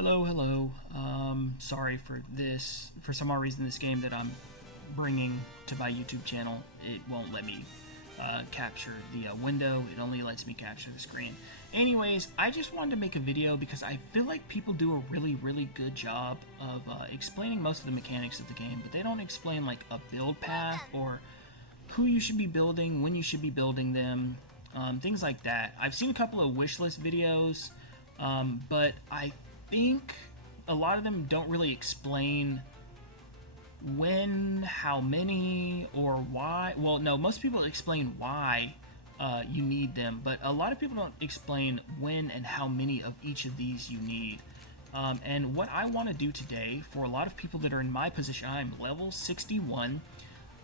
Hello, hello. Sorry for this. For some odd reason, this game that I'm bringing to my YouTube channel, it won't let me capture the window. It only lets me capture the screen. Anyways, I just wanted to make a video because I feel like people do a really good job of explaining most of the mechanics of the game, but they don't explain like a build path or who you should be building, when you should be building them, things like that. I've seen a couple of wish list videos, but I think a lot of them don't really explain when, how many, or why. Well, no, most people explain why you need them, but a lot of people don't explain when and how many of each of these you need. And what I want to do today, for a lot of people that are in my position, I'm level 61.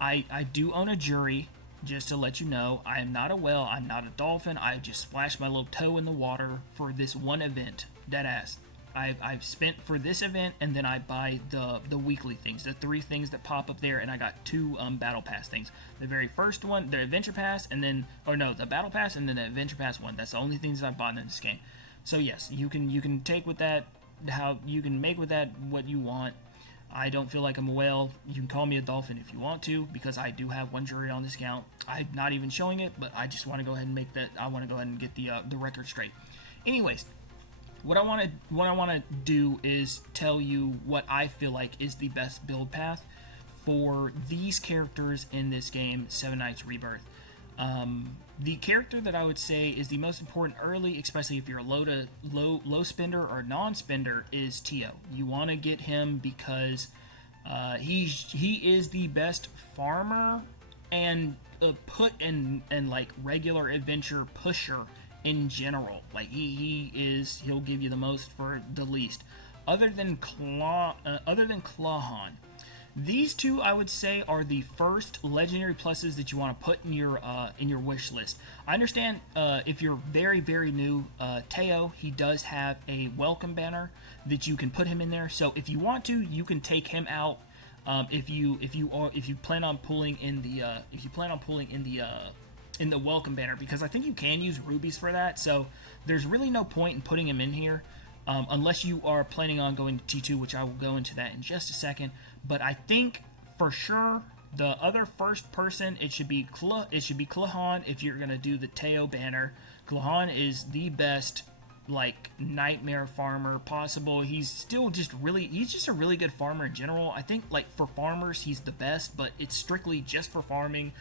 I do own a jury, just to let you know. I am not a whale, I'm not a dolphin. I just splashed my little toe in the water for this one event. Deadass. I've spent for this event, and then I buy the weekly things, the 3 things that pop up there, and I got 2 battle pass things. The very first one, the adventure pass, and then, or no, the battle pass, and then the adventure pass one. That's the only things I've bought in this game. So yes, you can take with that how you can make with that what you want. I don't feel like I'm a whale. You can call me a dolphin if you want to, because I do have 1 jury on this account. I'm not even showing it, but I just want to go ahead and make that. I want to go ahead and get the record straight. Anyways, what I want to do is tell you what I feel like is the best build path for these characters in this game, Seven Knights Rebirth. The character that I would say is the most important early, especially if you're a low spender or non-spender, is Teo. You want to get him because he is the best farmer and like regular adventure pusher in general. Like he'll give you the most for the least. Other than Klahan. These 2, I would say, are the first legendary pluses that you want to put in your wish list. I understand if you're very new, Teo, he does have a welcome banner that you can put him in there. So if you want to, you can take him out. If you plan on pulling in the in the welcome banner, because I think you can use rubies for that. So there's really no point in putting him in here. Unless you are planning on going to T2, which I will go into that in just a second. But I think for sure the other first person, it should be Klahan if you're gonna do the Teo banner. Klahan is the best like nightmare farmer possible. He's just a really good farmer in general. I think like for farmers he's the best, but it's strictly just for farming,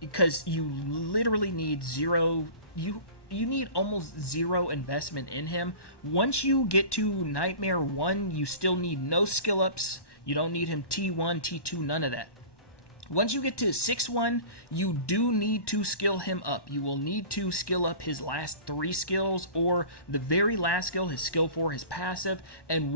because you literally need you need almost 0 investment in him. Once you get to Nightmare 1, you still need no skill ups. You don't need him T1, T2, none of that. Once you get to 6-1, you do need to skill him up. You will need to skill up his last 3 skills, or the very last skill, his skill 4, his passive, and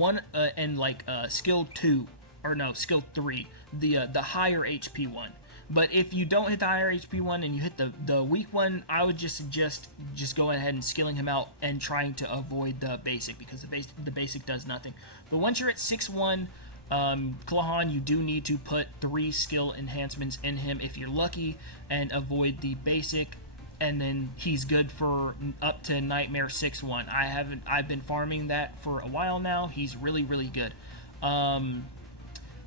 skill 2, or no, skill 3, the higher HP one. But if you don't hit the higher HP one and you hit the weak one, I would just suggest just going ahead and skilling him out and trying to avoid the basic, because the basic does nothing. But once you're at 6-1, Klahan, you do need to put 3 skill enhancements in him if you're lucky, and avoid the basic, and then he's good for up to Nightmare 6-1. I've been farming that for a while now. He's really good.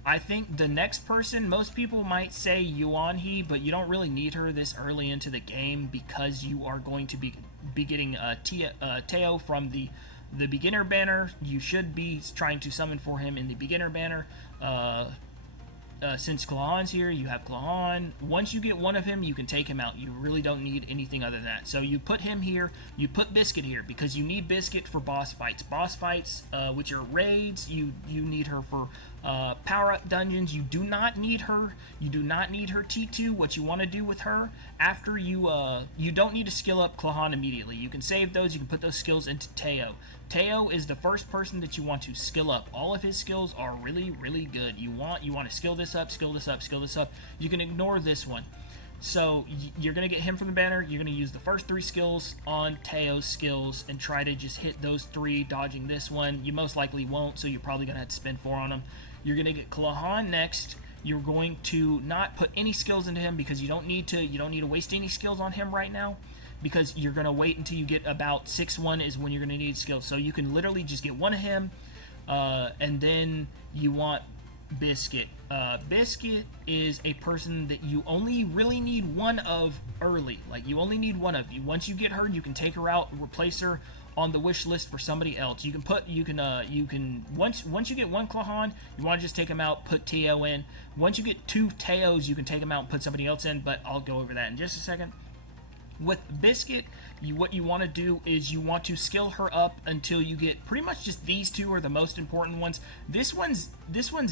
I think the next person, most people might say Yuanhee, but you don't really need her this early into the game, because you are going to be getting Teo from the beginner banner. You should be trying to summon for him in the beginner banner. Since Klahan's here, you have Klahan. Once you get one of him, you can take him out. You really don't need anything other than that. So you put him here, you put Biscuit here, because you need Biscuit for boss fights. Boss fights, which are raids, you need her for power-up dungeons. You do not need her. You do not need her T2. What you want to do with her, after you don't need to skill up Klahan immediately. You can save those, you can put those skills into Teo. Teo is the first person that you want to skill up. All of his skills are really good. You want to skill this up, skill this up, skill this up. You can ignore this one. So you're going to get him from the banner. You're going to use the first 3 skills on Teo's skills and try to just hit those 3, dodging this one. You most likely won't, so you're probably going to have to spend 4 on him. You're going to get Klahan next. You're going to not put any skills into him, because you don't need to waste any skills on him right now. because you're going to wait until you get about 6-1 is when you're going to need skills. So you can literally just get one of him, and then you want Biscuit. Biscuit is a person that you only really need one of early. Like, you only need one of. Once you get her, you can take her out, replace her on the wish list for somebody else. You can once you get one Klahan, you want to just take him out, put Teo in. Once you get 2 Teos, you can take them out and put somebody else in, but I'll go over that in just a second. With Biscuit, what you want to do is you want to skill her up until you get pretty much just these 2 are the most important ones. This one's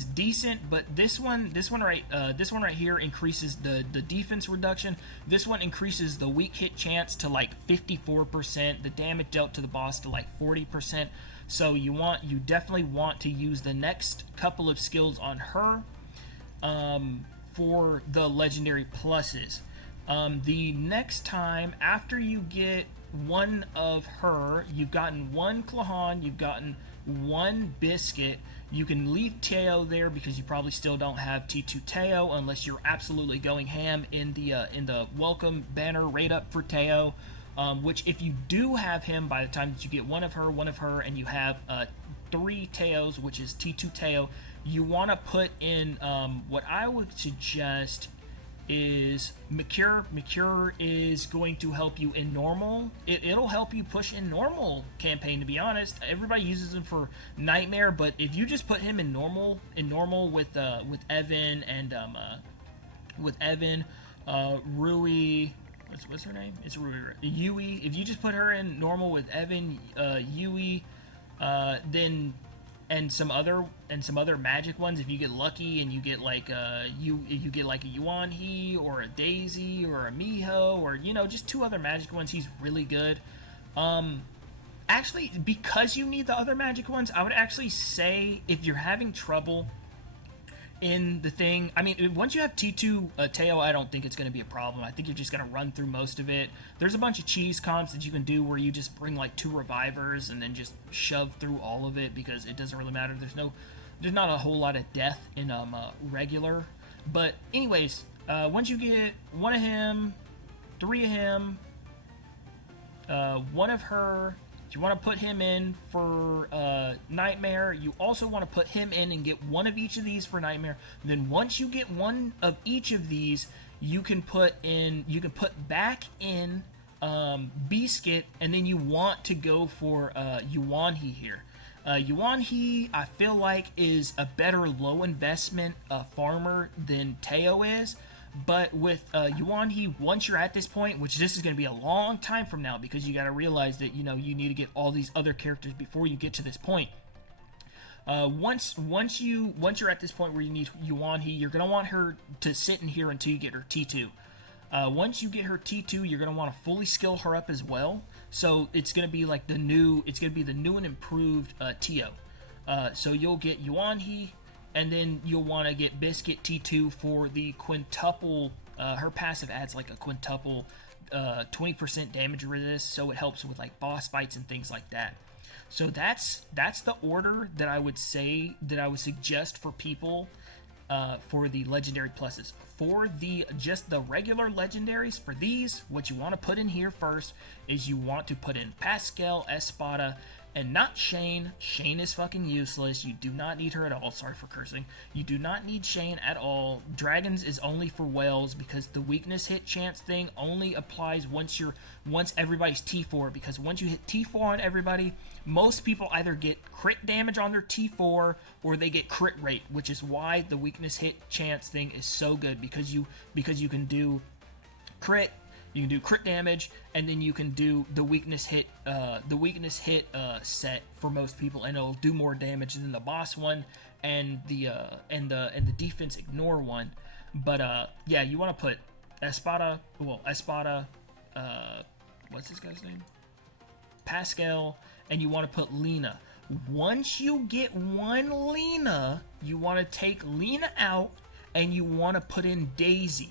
decent, but this one right here increases the defense reduction. This one increases the weak hit chance to like 54%, the damage dealt to the boss to like 40%. So you definitely want to use the next couple of skills on her for the legendary pluses. The next time after you get one of her, you've gotten one Klahan, you've gotten one Biscuit. You can leave Teo there because you probably still don't have T2 Teo unless you're absolutely going ham in the welcome banner right up for Teo. Which if you do have him by the time that you get one of her, and you have 3 Teos, which is T2 Teo, you want to put in what I would suggest is Macure. Macure is going to help you in normal. It'll help you push in normal campaign, to be honest. Everybody uses him for Nightmare, but if you just put him in normal with Evan and Rui, what's her name? It's Rui. Yui. If you just put her in normal with Evan, Yui, then and some other magic ones, if you get lucky and you get like you get like a Yuan-He or a Daisy or a Miho, or just 2 other magic ones, he's really good. Actually, because you need the other magic ones, I would actually say if you're having trouble in the thing, I mean, once you have T2 Teo, I don't think it's going to be a problem. I think you're just going to run through most of it. There's a bunch of cheese comps that you can do where you just bring like 2 revivers and then just shove through all of it because it doesn't really matter. There's not a whole lot of death in regular. But anyways, once you get one of him, 3 of him, one of her, you want to put him in for Nightmare. You also want to put him in and get one of each of these for Nightmare. And then once you get one of each of these, you can put back in Biscuit, and then you want to go for Yuan-He here. Yuan-He, I feel like, is a better low investment farmer than Teo is. But with Yuan-He, once you're at this point, which this is going to be a long time from now, because you got to realize that you need to get all these other characters before you get to this point. Once you're at this point where you need Yuan-He, you're going to want her to sit in here until you get her T2. Once you get her T2, you're going to want to fully skill her up as well. So it's going to be like the new and improved Teo. So you'll get Yuan-He, and then you'll want to get Biscuit T2 for the quintuple. Her passive adds like a quintuple 20% damage resist, so it helps with like boss fights and things like that. So that's the order that I would suggest for people for the legendary pluses. For just the regular legendaries, for these, what you want to put in here first is you want to put in Pascal, Espada, and not Shane. Shane is fucking useless. You do not need her at all. Sorry for cursing. You do not need Shane at all. Dragons is only for whales because the weakness hit chance thing only applies once everybody's T4. Because once you hit T4 on everybody, most people either get crit damage on their T4 or they get crit rate, which is why the weakness hit chance thing is so good, because you can do crit. You can do crit damage, and then you can do the weakness hit set for most people, and it'll do more damage than the boss one and the defense ignore one. But yeah, you want to put Espada, what's this guy's name? Pascal, and you want to put Lena. Once you get one Lena, you want to take Lena out, and you want to put in Daisy.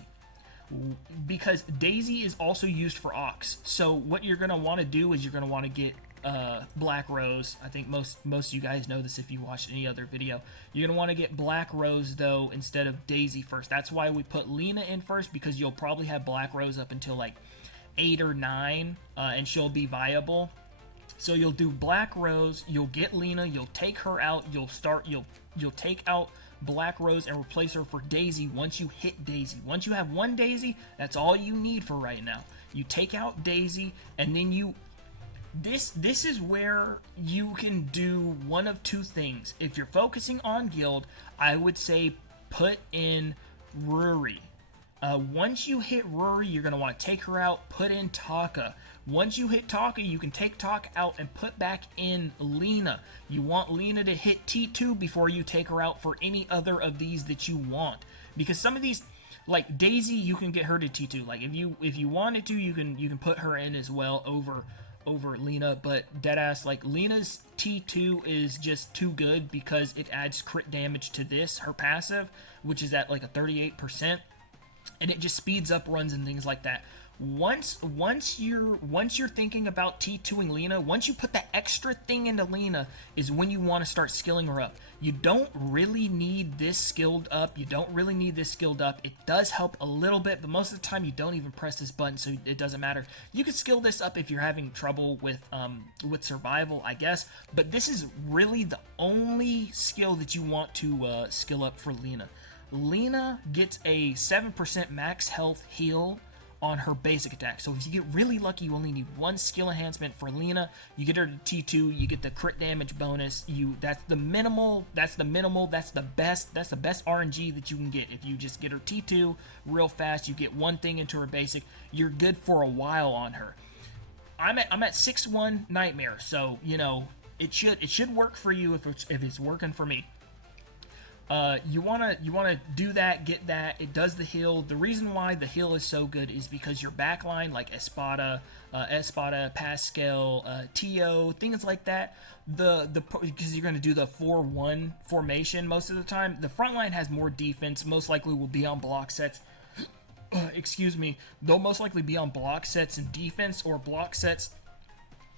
Because Daisy is also used for Ox. So what you're going to want to do is you're going to want to get Black Rose. I think most of you guys know this if you watched any other video. You're going to want to get Black Rose, though, instead of Daisy first. That's why we put Lena in first, because you'll probably have Black Rose up until like 8 or 9, and she'll be viable. So you'll do Black Rose, you'll get Lena, you'll take her out, you'll take out Black Rose and replace her for Daisy once you hit Daisy. Once you have one Daisy, that's all you need for right now. You take out Daisy, and then this is where you can do one of two things. If you're focusing on guild, I would say put in Ruri. Once you hit Ruri, you're going to want to take her out, put in Taka. Once you hit Taka, you can take Taka out and put back in Lena. You want Lena to hit T2 before you take her out for any other of these that you want. Because some of these, like Daisy, you can get her to T2. Like if you wanted to, you can put her in as well over Lena, but deadass, like Lena's T2 is just too good because it adds crit damage to her passive, which is at like a 38%. And it just speeds up runs and things like that. Once you're thinking about T2ing Lena, once you put that extra thing into Lena is when you want to start skilling her up. You don't really need this skilled up. It does help a little bit, but most of the time you don't even press this button, so it doesn't matter. You can skill this up if you're having trouble with survival, I guess, but this is really the only skill that you want to skill up for Lena. Lena gets a 7% max health heal on her basic attack. So if you get really lucky, you only need one skill enhancement for Lena. You get her to T2, you get the crit damage bonus. That's the best RNG that you can get. If you just get her T2 real fast, you get one thing into her basic, you're good for a while on her. I'm at 6-1 Nightmare, so it should work for you if it's working for me. You wanna do that, get that. It does the heal. The reason why the heal is so good is because your backline, like Espada, Pascal, Teo, things like that, because you're gonna do the 4-1 formation most of the time. The front line has more defense. Most likely will be on block sets. Excuse me. They'll most likely be on block sets and defense, or block sets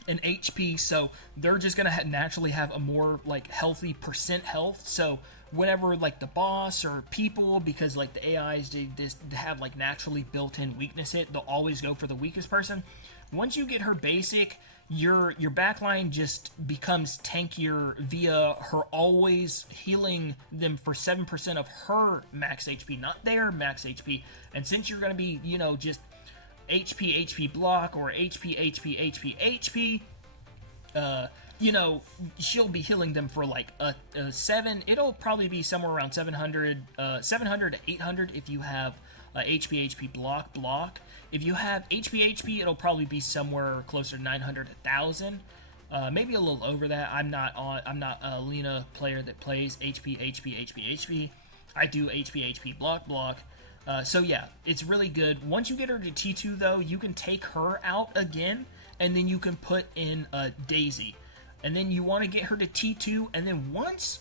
and HP, so they're just gonna naturally have a more like healthy percent health. So whenever like the boss or people, because like the AIs they have like naturally built-in weakness hit, they'll always go for the weakest person. Once you get her basic, your backline just becomes tankier via her always healing them for 7% of her max HP, not their max HP. And since you're gonna be just HP block or HP, she'll be healing them for like a 7. It'll probably be somewhere around 700 to 800 if you have HP block. If you have HP, it'll probably be somewhere closer to 900 to 1000. Maybe a little over that. I'm not a Lena player that plays HP. I do HP block. So yeah, it's really good. Once you get her to T2 though, you can take her out again, and then you can put in Daisy. And then you want to get her to T2, and then once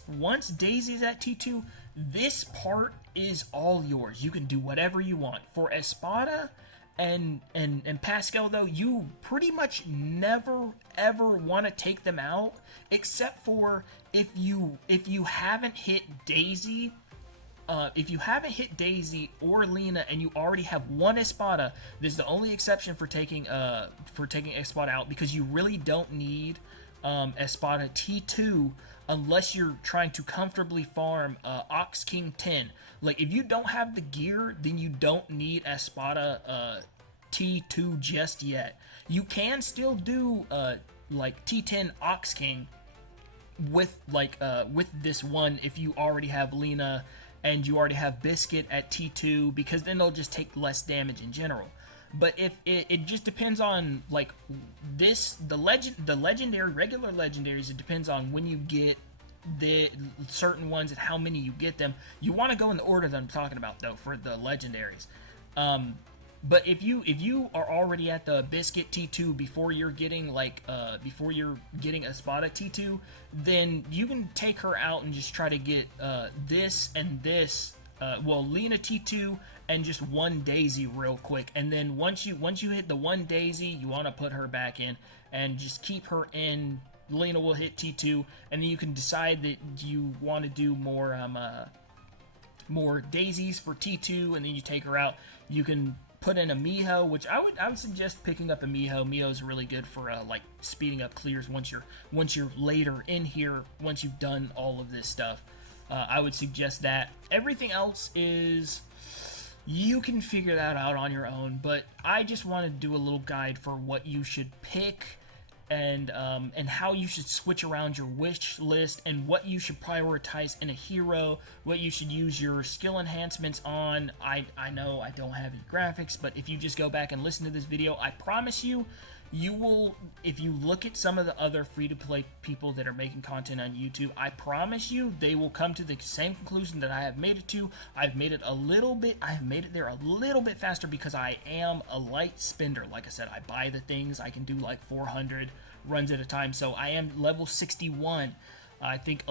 Daisy's at T2, this part is all yours. You can do whatever you want. For Espada and Pascal though, you pretty much never ever want to take them out, except for if you haven't hit Daisy. If you haven't hit Daisy or Lena and you already have one Espada, this is the only exception for taking Espada out, because you really don't need Espada T2 unless you're trying to comfortably farm Ox King 10. Like if you don't have the gear, then you don't need Espada T2 just yet. You can still do like T10 Ox King with this one if you already have Lena and you already have Biscuit at T2, because then they'll just take less damage in general. But if it just depends on like the legendary regular legendaries, it depends on when you get the certain ones and how many you get them. You want to go in the order that I'm talking about though for the legendaries. But if you are already at the Biscuit T2 before you're getting Espada T2, then you can take her out and just try to get this and this, Lena T2 and just one Daisy real quick. And then once you hit the one Daisy, you want to put her back in and just keep her in. Lena will hit T2, and then you can decide that you want to do more Daisies for T2, and then you take her out. You can put in a Miho, which I would suggest picking up a Miho. Miho is really good for like speeding up clears once you're later in here, once you've done all of this stuff. I would suggest that. Everything else is, you can figure that out on your own, but I just wanted to do a little guide for what you should pick and how you should switch around your wish list and what you should prioritize in a hero, what you should use your skill enhancements on. I know I don't have any graphics, but if you just go back and listen to this video, I promise you, you will, if you look at some of the other free-to-play people that are making content on YouTube, I promise you they will come to the same conclusion that I have made it to. I've made it there a little bit faster because I am a light spender. Like I said, I buy the things. I can do like 400 runs at a time, so I am level 61. I think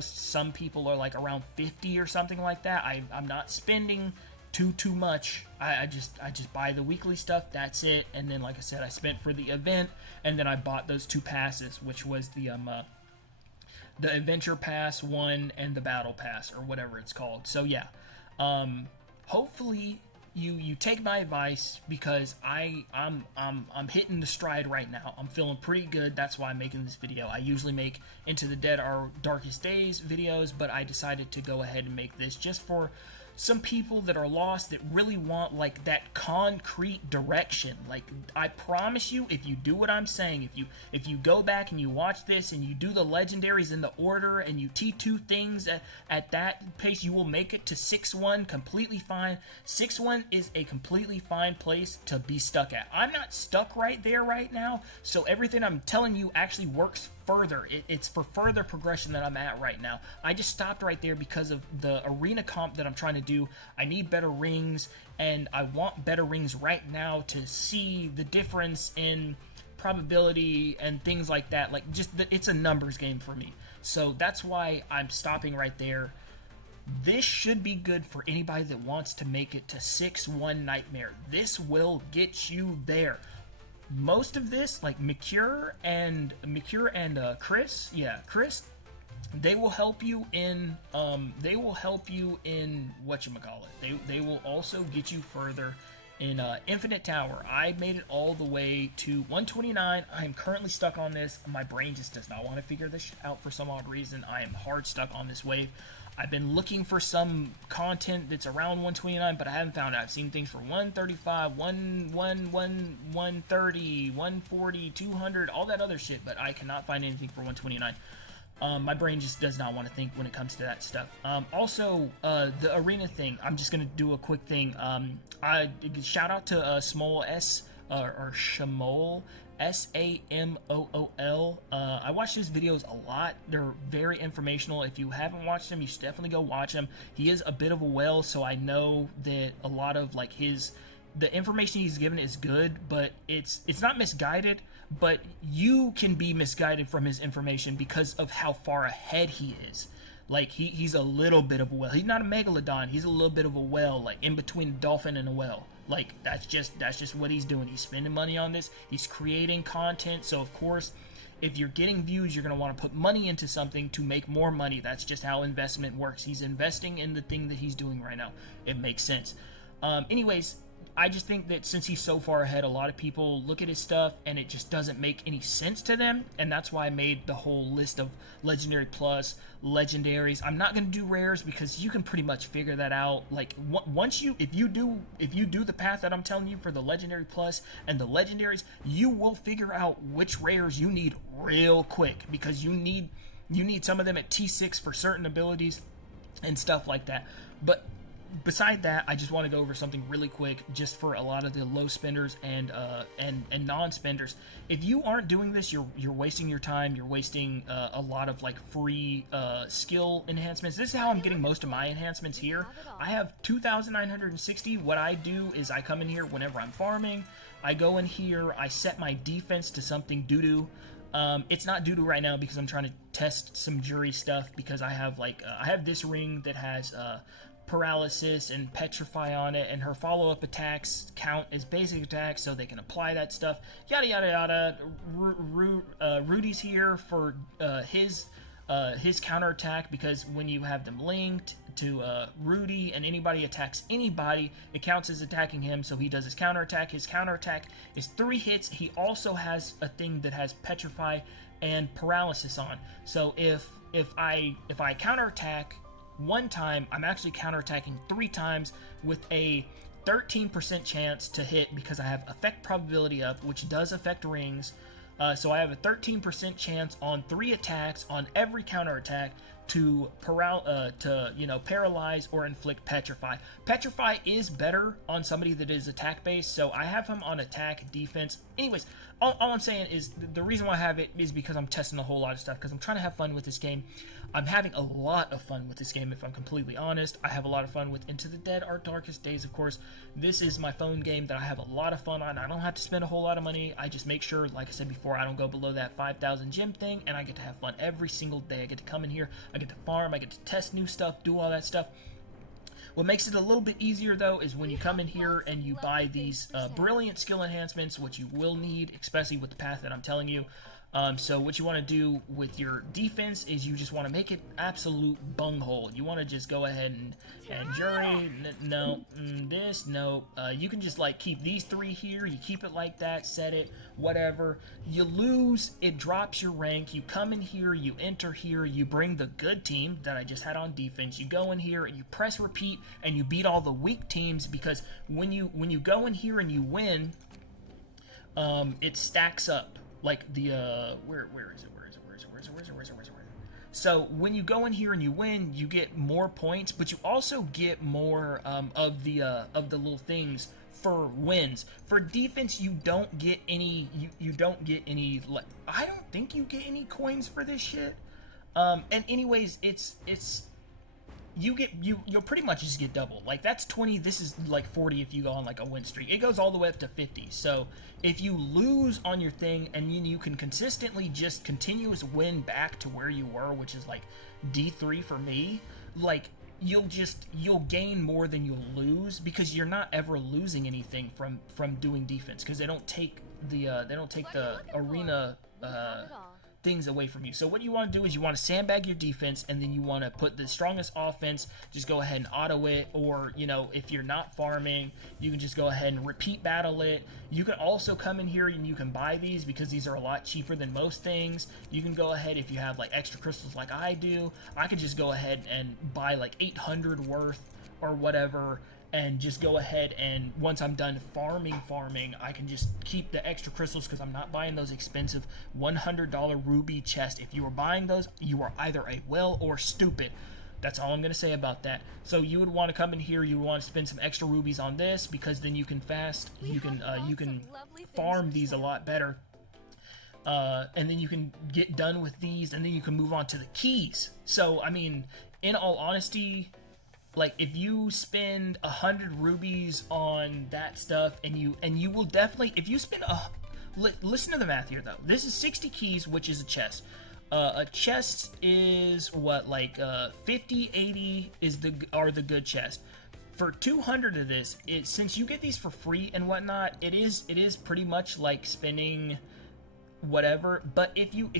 some people are like around 50 or something like that. I'm not spending too much. I just buy the weekly stuff, that's it. And then, like I said, I spent for the event, and then I bought those 2 passes, which was the adventure pass one and the battle pass, or whatever it's called. So yeah, hopefully you take my advice, because I'm hitting the stride right now. I'm feeling pretty good. That's why I'm making this video. I usually make Into the Dead or Darkest Days videos, but I decided to go ahead and make this just for some people that are lost, that really want like that concrete direction. Like, I promise you, if you do what I'm saying, if you go back and you watch this and you do the legendaries in the order and you T2 things at that pace, you will make it to 6-1 completely fine. 6-1 is a completely fine place to be stuck at. I'm not stuck right there right now, so everything I'm telling you actually works further. It's for further progression that I'm at right now. I just stopped right there because of the arena comp that I'm trying to do. I need better rings, and I want better rings right now to see the difference in probability and things like that. Like, it's a numbers game for me. So that's why I'm stopping right there. This should be good for anybody that wants to make it to 6-1 Nightmare. This will get you there. Most of this, like Mercure and Chris, they will help you in whatchamacallit. They will also get you further in Infinite Tower. I made it all the way to 129. I am currently stuck on this. My brain just does not want to figure this out for some odd reason. I am hard stuck on this wave. I've been looking for some content that's around 129, but I haven't found it. I've seen things for 135, 130, 140, 200, all that other shit, but I cannot find anything for 129. My brain just does not want to think when it comes to that stuff. Also, the arena thing, I'm just going to do a quick thing. Shout out to Small S, or Shamol, Samool. I watch his videos a lot. They're very informational. If you haven't watched them, you should definitely go watch them. He is a bit of a whale, so I know that a lot of like the information he's given is good, but it's not misguided. But you can be misguided from his information because of how far ahead he is. Like, he's a little bit of a whale. He's not a megalodon. He's a little bit of a whale, like in between a dolphin and a whale. Like, that's just what he's doing. He's spending money on this. He's creating content. So of course, if you're getting views, you're going to want to put money into something to make more money. That's just how investment works. He's investing in the thing that he's doing right now. It makes sense. Anyways, I just think that since he's so far ahead, a lot of people look at his stuff and it just doesn't make any sense to them, and that's why I made the whole list of Legendary Plus, Legendaries. I'm not going to do rares because you can pretty much figure that out. Like, if you do the path that I'm telling you for the Legendary Plus and the Legendaries, you will figure out which rares you need real quick, because you need some of them at T6 for certain abilities and stuff like that. But beside that, I just want to go over something really quick, just for a lot of the low spenders and non-spenders. If you aren't doing this, you're wasting your time. You're wasting a lot of like free skill enhancements. This is how I'm getting most of my enhancements here. I have 2,960. What I do is I come in here whenever I'm farming. I go in here. I set my defense to something doo-doo. It's not doo-doo right now because I'm trying to test some jury stuff, because I have I have this ring that has paralysis and petrify on it, and her follow-up attacks count as basic attacks, so they can apply that stuff, yada yada yada. Rudy's here for his his counterattack, because when you have them linked to Rudy and anybody attacks anybody, it counts as attacking him, so he does his counterattack. His counterattack is 3 hits. He also has a thing that has Petrify and Paralysis on. So if I counterattack 1 time, I'm actually counterattacking 3 times with a 13% chance to hit because I have effect probability up, which does affect rings. So I have a 13% chance on 3 attacks on every counterattack to paralyze or inflict Petrify. Petrify is better on somebody that is attack based, so I have him on attack, defense. Anyways, all I'm saying is the reason why I have it is because I'm testing a whole lot of stuff, because I'm trying to have fun with this game. I'm having a lot of fun with this game, if I'm completely honest. I have a lot of fun with Into the Dead, Our Darkest Days, of course. This is my phone game that I have a lot of fun on. I don't have to spend a whole lot of money. I just make sure, like I said before, I don't go below that 5,000 gem thing, and I get to have fun every single day. I get to come in here, I get to farm, I get to test new stuff, do all that stuff. What makes it a little bit easier, though, is when you come in here and you buy these brilliant skill enhancements, which you will need, especially with the path that I'm telling you. So what you want to do with your defense is you just want to make it absolute bunghole. You want to just go ahead and jury, no, this, no. You can just like keep these 3 here. You keep it like that, set it, whatever. You lose, it drops your rank. You come in here, you enter here, you bring the good team that I just had on defense. You go in here and you press repeat and you beat all the weak teams, because when you go in here and you win, it stacks up. Like the where is it? So when you go in here and you win, you get more points, but you also get more of the little things for wins. For defense, you don't get any. You don't get any. Like, I don't think you get any coins for this shit. And anyways, you'll pretty much just get double. Like, that's 20, this is like 40 if you go on like a win streak. It goes all the way up to 50. So if you lose on your thing and you can consistently just continuous win back to where you were, which is like D3 for me, like you'll gain more than you'll lose, because you're not ever losing anything from doing defense, because they don't take the arena things away from you. So what you want to do is you want to sandbag your defense, and then you want to put the strongest offense, just go ahead and auto it, or if you're not farming, you can just go ahead and repeat battle it. You can also come in here and you can buy these, because these are a lot cheaper than most things. You can go ahead, if you have like extra crystals like I do, I could just go ahead and buy like 800 worth or whatever, and just go ahead, and once I'm done farming, I can just keep the extra crystals, because I'm not buying those expensive $100 ruby chests. If you were buying those, you are either a whale or stupid. That's all I'm going to say about that. So you would want to come in here, you would want to spend some extra rubies on this, because then you can you can farm these a lot better. And then you can get done with these, and then you can move on to the keys. So, I mean, in all honesty, like, if you spend 100 rubies on that stuff, and you will definitely, if you spend listen to the math here, though. This is 60 keys, which is a chest. A chest is what, like 50, 80 are the good chest. For 200 of this, since you get these for free and whatnot, it is pretty much like spending whatever. But if you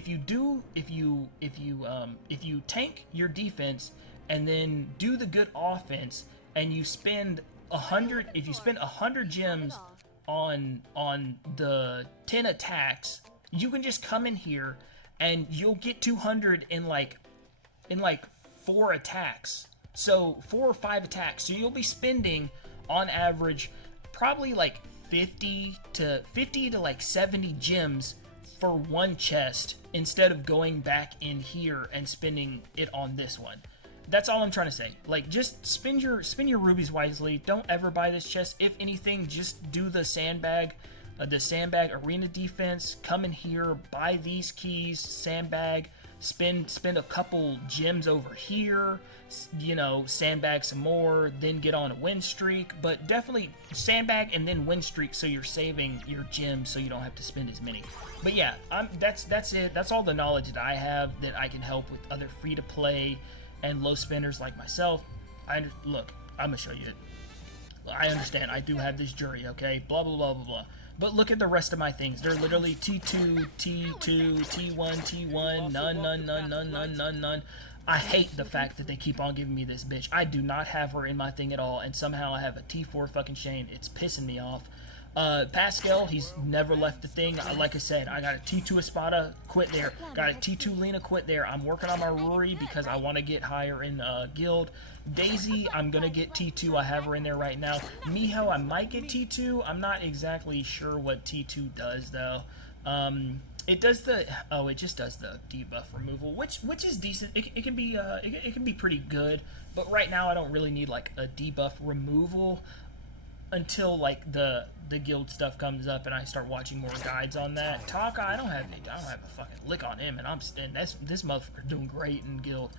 tank your defense and then do the good offense, and you spend 100, if you spend 100 gems on the 10 attacks, you can just come in here and you'll get 200 in like 4 attacks. So 4 or 5 attacks. So you'll be spending on average probably like 50 to like 70 gems for one chest, instead of going back in here and spending it on this one. That's all I'm trying to say. Like, just spend your rubies wisely. Don't ever buy this chest. If anything, just do the sandbag arena defense. Come in here, buy these keys, sandbag, spend a couple gems over here, sandbag some more, then get on a win streak. But definitely sandbag and then win streak, so you're saving your gems, so you don't have to spend as many. But yeah, that's it. That's all the knowledge that I have that I can help with other free-to-play and low spenders like myself. Look, I'm gonna show you it. I understand. I do have this jury, okay? Blah, blah, blah, blah, blah. But look at the rest of my things. They're literally T2, T2, T1, T1, none, none, none, none, none, none, none. I hate the fact that they keep on giving me this bitch. I do not have her in my thing at all, and somehow I have a T4 fucking Shane. It's pissing me off. Pascal, he's never left the thing. Like I said, I got a T2 Espada, quit there. Got a T2 Lena, quit there. I'm working on my Rory because I want to get higher in Guild. Daisy, I'm going to get T2. I have her in there right now. Miho, I might get T2. I'm not exactly sure what T2 does, though. It does the it just does the debuff removal, which is decent. It can be it can be pretty good, but right now I don't really need like a debuff removal until like the guild stuff comes up and I start watching more guides on that. Taka, I don't have a fucking lick on him, and this motherfucker's doing great in guild.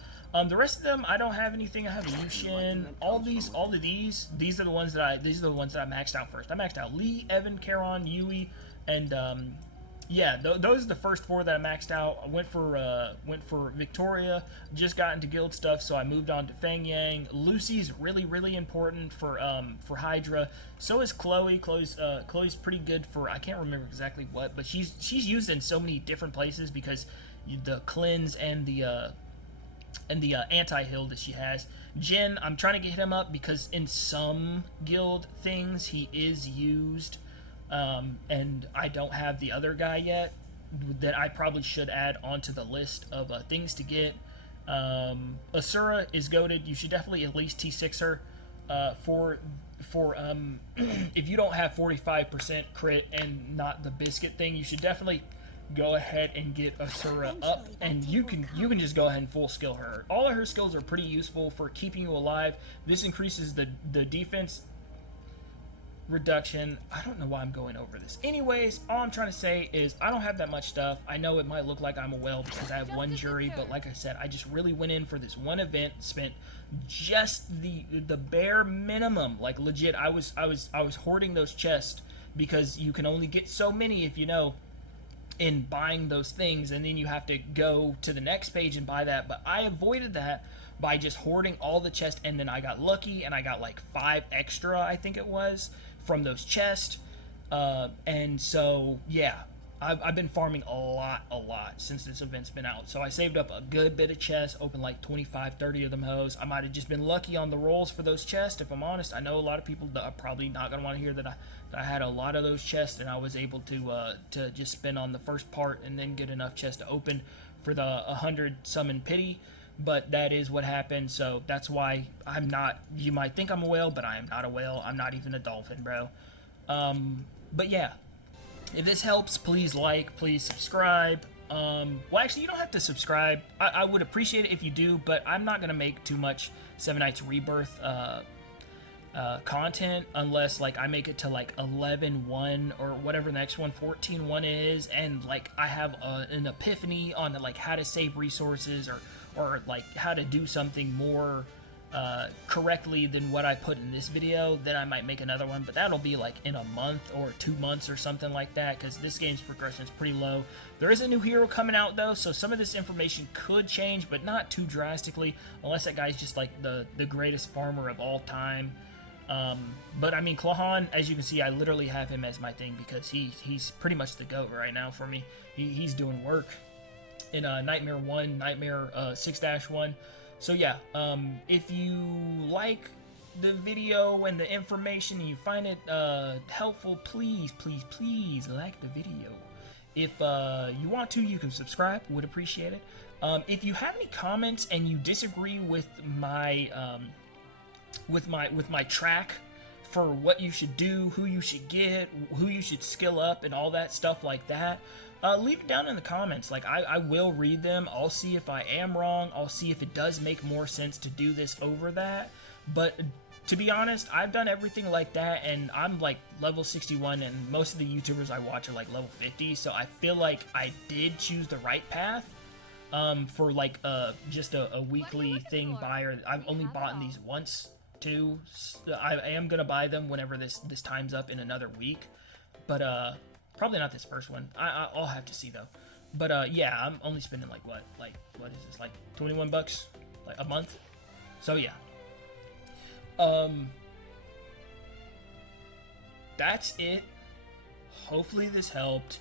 The rest of them, I don't have anything. I have a Yushin. All of these are the ones that I maxed out first. I maxed out Lee, Evan, Charon, Yui, and yeah, those are the first 4 that I maxed out. I went for Victoria, just got into guild stuff, so I moved on to Fang Yang. Lucy's really important for Hydra. So is Chloe. Chloe's pretty good for, I can't remember exactly what, but she's used in so many different places because the cleanse and the anti-heal that she has. Jin, I'm trying to get him up because in some guild things he is used. And I don't have the other guy yet that I probably should add onto the list of things to get. Asura is goated. You should definitely at least T6 her for if you don't have 45% crit and not the biscuit thing, you should definitely go ahead and get Asura up, and you can just go ahead and full skill her. All of her skills are pretty useful for keeping you alive. This increases the defense reduction. I don't know why I'm going over this. Anyways, all I'm trying to say is I don't have that much stuff. I know it might look like I'm a whale because I have one jury, but like I said, I just really went in for this one event, spent just the bare minimum. Like legit, I was hoarding those chests because you can only get so many, if you know, in buying those things, and then you have to go to the next page and buy that. But I avoided that by just hoarding all the chests, and then I got lucky and I got like 5 extra, I think it was, from those chests. And so yeah, I've been farming a lot since this event's been out. So I saved up a good bit of chests, opened like 25-30 of them hoes. I might have just been lucky on the rolls for those chests, if I'm honest. I know a lot of people are probably not gonna want to hear that I had a lot of those chests and I was able to just spend on the first part and then get enough chests to open for the 100 summon pity. But that is what happened, so that's why I'm not, you might think I'm a whale, but I am not a whale. I'm not even a dolphin, bro. But yeah, if this helps, please like, please subscribe. Well, actually, you don't have to subscribe. I would appreciate it if you do, but I'm not going to make too much Seven Nights Rebirth content unless like I make it to like 11-1 or whatever the next one, 14-1 is, and like I have an epiphany on like how to save resources or like how to do something more correctly than what I put in this video. Then I might make another one, but that'll be like in a month or 2 months or something like that, because this game's progression is pretty low. There is a new hero coming out though, so some of this information could change, but not too drastically, unless that guy's just like the greatest farmer of all time. But I mean, Klahan, as you can see, I literally have him as my thing because he's pretty much the GOAT right now for me. He's doing work in Nightmare 1, Nightmare 6-1. So yeah, if you like the video and the information and you find it helpful, please like the video. If you want to, you can subscribe. Would appreciate it. If you have any comments and you disagree with my track for what you should do, who you should get, who you should skill up, and all that stuff like that, leave it down in the comments. Like I will read them. I'll see if I am wrong. I'll see if it does make more sense to do this over that. But to be honest, I've done everything like that, and I'm like level 61, and most of the YouTubers I watch are like level 50, so I feel like I did choose the right path. For like just a weekly thing buyer. I've only bought these once too. I am gonna buy them whenever this time's up in another week, but probably not this first one. I'll have to see though. But yeah, I'm only spending like what is this, like 21 bucks like a month? So yeah. That's it. hopefully this helped.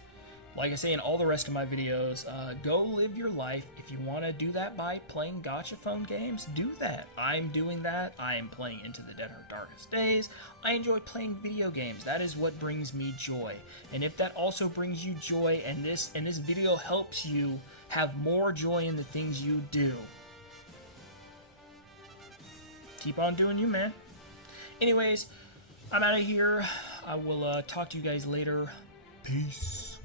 Like I say in all the rest of my videos, go live your life. If you want to do that by playing gotcha phone games, do that. I'm doing that. I am playing Into the Dead or Darkest Days. I enjoy playing video games. That is what brings me joy. And if that also brings you joy, and this video helps you have more joy in the things you do, keep on doing you, man. Anyways, I'm out of here. I will talk to you guys later. Peace.